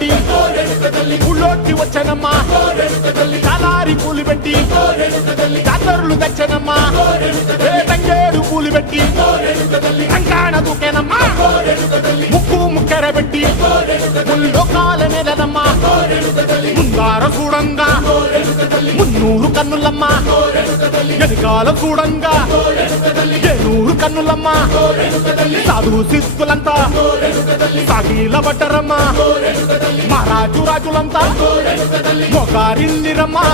పెట్టి ఊళ్ళోకి వచ్చనమ్మా చాలారి పూలు పెట్టి జాతరులు తెచ్చనమ్మా తంగేడు పూలు పెట్టి కంకాణ దూకేనమ్మా ముక్కు ముక్కెర పెట్టి ముల్లోకాల నెలనమ్మా ముందార చూడంగా మున్నూరు కన్నులమ్మా వెనకాల చూడంగా ఏనూరు కన్నులమ్మా సాధు శిస్తులంతా సాగిల పడ్డరమ్మా మహారాజు రాజులంతా మొగారిందిరమ్మా